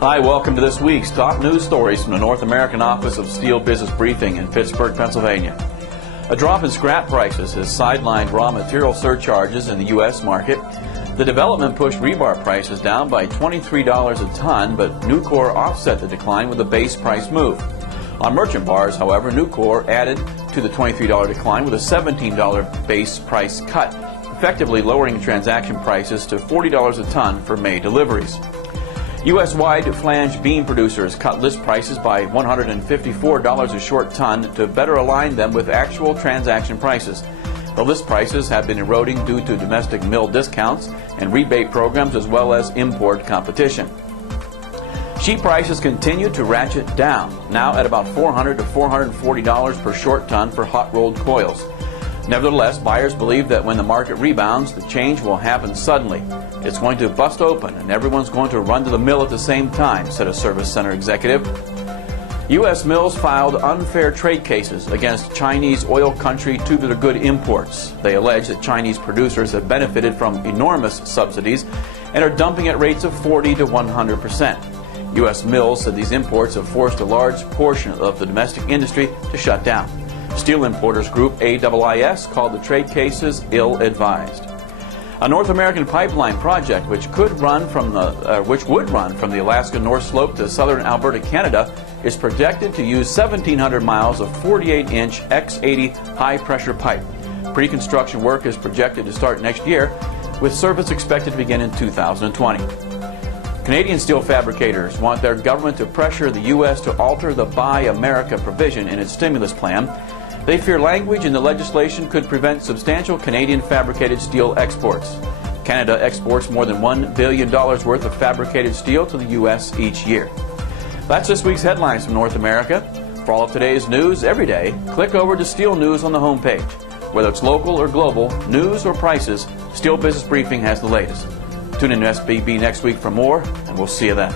Hi, welcome to this week's top news stories from the North American Office of Steel Business Briefing in Pittsburgh, Pennsylvania. A drop in scrap prices has sidelined raw material surcharges in the U.S. market. The development pushed rebar prices down by $23 a ton, but Nucor offset the decline with a base price move. On merchant bars, however, Nucor added to the $23 decline with a $17 base price cut, effectively lowering transaction prices to $40 a ton for May deliveries. U.S.-wide flange beam producers cut list prices by $154 a short ton to better align them with actual transaction prices. The list prices have been eroding due to domestic mill discounts and rebate programs as well as import competition. Sheet prices continue to ratchet down, now at about $400 to $440 per short ton for hot-rolled coils. Nevertheless, buyers believe that when the market rebounds, the change will happen suddenly. It's going to bust open and everyone's going to run to the mill at the same time, said a service center executive. U.S. mills filed unfair trade cases against Chinese oil country tubular good imports. They allege that Chinese producers have benefited from enormous subsidies and are dumping at rates of 40 to 100%. U.S. mills said these imports have forced a large portion of the domestic industry to shut down. Steel importers group AIIS called the trade cases ill-advised. A North American pipeline project which would run from the Alaska North Slope to southern Alberta, Canada, is projected to use 1,700 miles of 48-inch X80 high-pressure pipe. Pre-construction work is projected to start next year, with service expected to begin in 2020. Canadian steel fabricators want their government to pressure the U.S. to alter the Buy America provision in its stimulus plan. They fear language in the legislation could prevent substantial Canadian fabricated steel exports. Canada exports more than $1 billion worth of fabricated steel to the U.S. each year. That's this week's headlines from North America. For all of today's news every day, click over to Steel News on the homepage. Whether it's local or global, news or prices, Steel Business Briefing has the latest. Tune in to SBB next week for more, and we'll see you then.